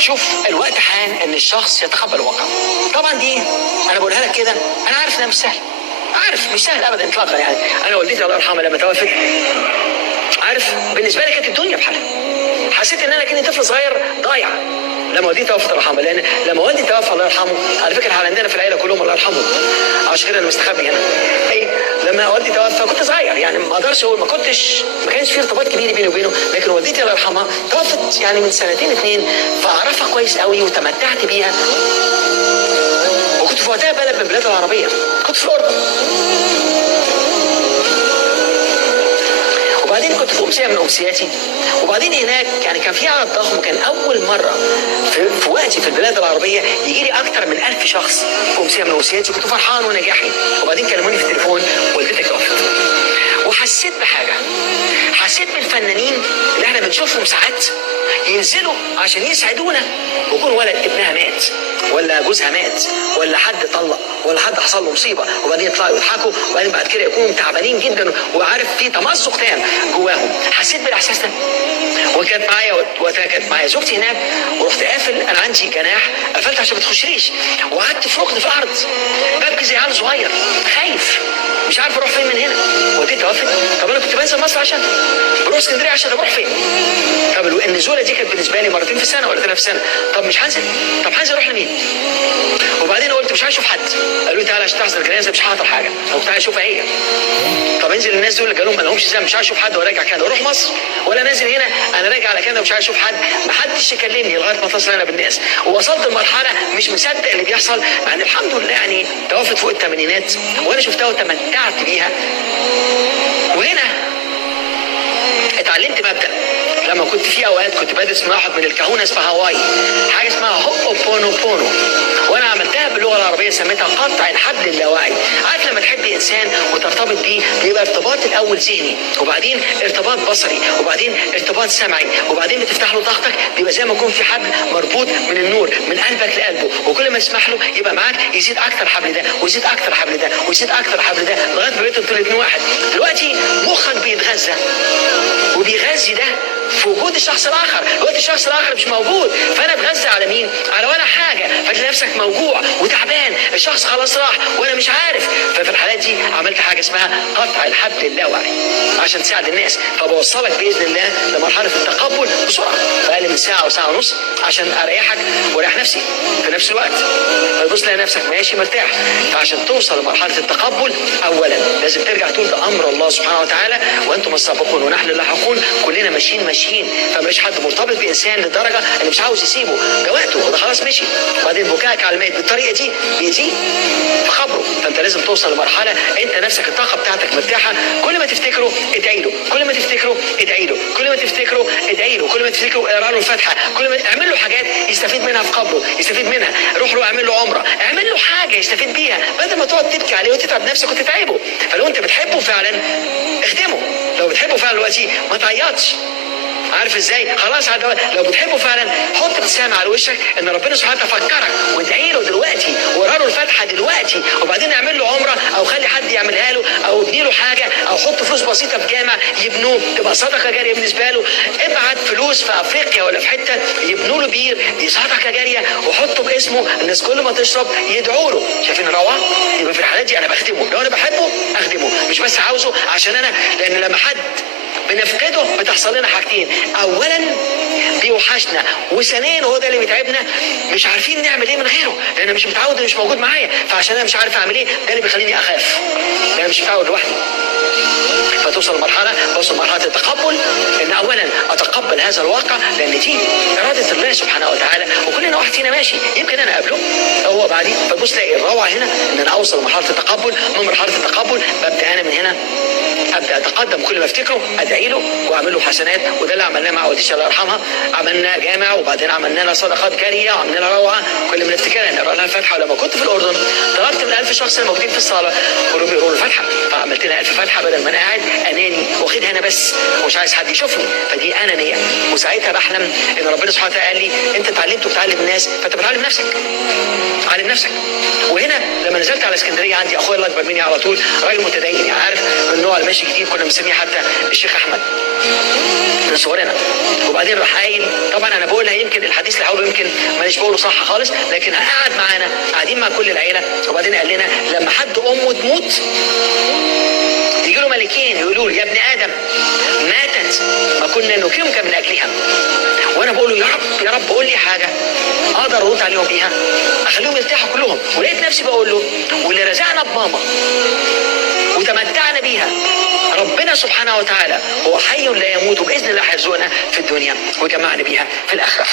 شوف الوقت حان ان الشخص يتقبل الواقع. طبعا دي انا بقولها لك كده، انا عارف انها مش سهل، عارف مش سهل ابدا اطلاقا. يعني انا والدتي الله يرحمها لما توفت، عارف بالنسبه لي كانت الدنيا بحالها. حسيت ان انا كني طفل صغير ضايع لما والدتي توفت الله يرحمها، لان لما والدي توفى الله يرحمه، على فكره احنا عندنا في العيله كلهم الله يرحمهم، عشان كده انا مستخبي هنا. لما والدي توفى كنت صغير، يعني ما اقدرش اقول ما كانش في ارتباط كبير بيني وبينه، لكن والدتي الله يرحمها توفت يعني من سنتين 2، فاعرفها كويس قوي وتمتعت بيها. وكنت في وقتها بلد من البلاد العربيه، كنت في الاردن. وبعدين كنت في امسيه من امسياتي، وبعدين هناك يعني كان في عدد ضخم، كان اول مره في وقتي في البلاد العربيه يجي لي اكتر من 1000 شخص في امسيه من امسياتي. كنت فرحان ونجاحي، وبعدين كلموني في التليفون والدتك توفت. وحسيت بحاجه، حسيت بالفنانين اللي احنا بنشوفهم ساعات ينزلوا عشان يسعدونا، ويكون ولد ابنها مات ولا جوزها مات ولا حد طلق ولا حد حصل له مصيبه، وبعدين يطلعوا يضحكوا، وبعدين بعد كده يكونوا تعبانين جدا، وعارف في تمزق تام جواهم. حسيت بالاحساس ده. وكانت معايا وقتها كانت معايا زوجتي هناك، ورحت قافل، انا عندي جناح قفلت عشان ما تخشليش، وقعدت في ركن في الارض ببكي زي عيل صغير خايف مش عارف اروح فين من هنا. والدتي توفت، طب انا كنت بنزل مصر عشان بروح اسكندريه، عشان اروح فين؟ طب النزوله دي كانت بالنسبه لي مرتين في السنه ولا 3 في السنه، طب مش هنزل، طب هنزل اروح لمين؟ وبعدين قلت مش هشوف حد، قالوا لي تعالى عشان تحضر الجنازه، مش هحضر حاجه، طب تعالى اشوفها هي. طب انزل الناس دول اللي قالوا ما لهمش ذنب، مش هشوف حد وراجع كندا واروح مصر، ولا نازل هنا انا راجع على كندا ومش هشوف حد، ما حدش يكلمني لغايه ما اتصل انا بالناس. ووصلت لمرحله مش مصدق اللي بيحصل، مع ان الحمد لله يعني توفت فوق الثمانينات وانا شفتها وتمتعت بيها. وهنا اتعلمت مبدأ لما كنت في اوقات كنت بدرس مع واحد من الكهنه اسمها هاواي، حاجه اسمها هوبونوبونو، وانا عملتها باللغه العربيه سميتها قطع الحبل اللاواعي. عارف لما تحب انسان وترتبط بيه، بيبقى ارتباط الاول ذهني، وبعدين ارتباط بصري، وبعدين ارتباط سمعي، وبعدين بتفتح له طاقتك، بيبقى زي ما يكون في حبل مربوط من النور من قلبك لقلبه، وكل ما تسمح له يبقى معاك يزيد اكتر الحبل ده ويزيد اكتر الحبل ده ويزيد اكتر الحبل ده لغايه ما بقيتوا انتوا الاثنين واحد. دلوقتي مخك بيتغذى وبيغذي ده في وجود الشخص الاخر، دلوقتي الشخص الاخر مش موجود، فانا اتغذى على مين؟ على ولا حاجه، فتلاقي نفسك موجوع وتعبان، الشخص خلاص راح وانا مش عارف. ففي الحالات دي عملت حاجه اسمها قطع الحبل اللاواعي عشان تساعد الناس، فبوصلك باذن الله لمرحله التقبل بسرعه في اقل من ساعه وساعه ونص، عشان اريحك واريح نفسي في نفس الوقت. فتبص تلاقي نفسك ماشي مرتاح. فعشان توصل لمرحله التقبل اولا لازم ترجع تقول ده امر الله سبحانه وتعالى، وانتم السابقون ونحن اللاحقون، كلنا ماشيين، فمش حد مرتبط بانسان للدرجه اللي مش عاوز يسيبه، ده وقته وده خلاص مشي. وبعدين بكائك على الميت بالطريقه دي بيزيد في خبره. فانت لازم توصل لمرحله انت نفسك الطاقه بتاعتك مرتاحه، كل ما تفتكره ادعي له، كل ما تفتكره ادعي له، كل ما تفتكره ادعي له، كل ما تفتكره اقرا له الفاتحه، كل ما اعمل له حاجات يستفيد منها في قبره، يستفيد منها، روح له اعمل له عمره، اعمل له حاجه يستفيد بيها بدل ما تقعد تبكي عليه وتتعب نفسك وتتعبه. فلو انت بتحبه فعلا اخدمه، لو بتحبه فعلا دلوقتي ما تعيطش. عارف ازاي؟ خلاص لو بتحبه فعلا حط ابتسامه على وشك ان ربنا سبحانه وتعالى فكرك، وادعي له دلوقتي واقرا له الفاتحه دلوقتي، وبعدين اعمل له عمره او خلي حد يعملها له او ابني له حاجه او حط فلوس بسيطه في جامع يبنوه تبقى صدقه جاريه بالنسبه له. ابعت فلوس في افريقيا ولا في حته يبنوا له بير، دي صدقه جاريه، وحطه باسمه، الناس كل ما تشرب يدعوا له. شايفين الروعه؟ يبقى في الحالات دي انا بخدمه، لو انا بحبه اخدمه، مش بس عاوزه عشان انا، لان لما حد بنفقده بتحصل لنا حاجتين، اولا بيوحشنا، وثانيا هو ده اللي بيتعبنا، مش عارفين نعمل ايه من غيره، لان مش متعود، مش موجود معايا، فعشان انا مش عارف اعمل ايه ده اللي بيخليني اخاف، لان انا مش متعود لوحدي. فتوصل لمرحله التقبل، ان اولا اتقبل هذا الواقع، لان دي اراده الله سبحانه وتعالى، وكلنا واحد فينا ماشي، يمكن انا قبله او هو بعدي. فتبص تلاقي الروعه هنا ان انا اوصل لمرحله التقبل. من مرحله التقبل ببدا انا من هنا ابدا اتقدم، كل ما افتكره ادعي له واعمل له حسنات، وده اللي عملناه مع والدتي الله يرحمها، عملنا جامع وبعدين عملنا لها صدقات جاريه وعملنا لها روعه، كل ما نفتكرها نقرا لها الفاتحه. ولما كنت في الاردن طلبت من 1000 شخص الموجودين في الصاله كلهم يقروا الفاتحه، فعملت لها 1000 فاتحه بدل ما انا قاعد اناني واخدها انا بس ومش عايز حد يشوفني، فدي انانيه. وساعتها بحلم ان ربنا سبحانه وتعالى قال لي انت اتعلمت وبتعلم الناس، فانت بتعلم نفسك، علم وهنا لما نزلت على اسكندريه عندي اخويا الله اكبر مني على طول، راجل متدين، يعني عارف من النوع اللي ماشي عرش جديد كنا مسميه حتى الشيخ احمد من صورنا. وبعدين راح قايل، طبعا انا بقولها يمكن الحديث اللي هقوله يمكن مانيش بقوله صح خالص، لكن قعد معانا قاعدين مع كل العيله، وبعدين قال لنا لما حد امه تموت يجي له ملكين يقولوا له يا ابن ادم ماتت ما كنا نكرمك من اجلها. وانا بقول له يا رب يا رب قول لي حاجه اقدر ارد عليهم بيها اخليهم يرتاحوا كلهم. ولقيت نفسي بقول له واللي رزقنا بماما وتمتعنا بيها ربنا سبحانه وتعالى هو حي لا يموت، باذن الله هيرزقنا في الدنيا وجمعنا بيها في الاخره.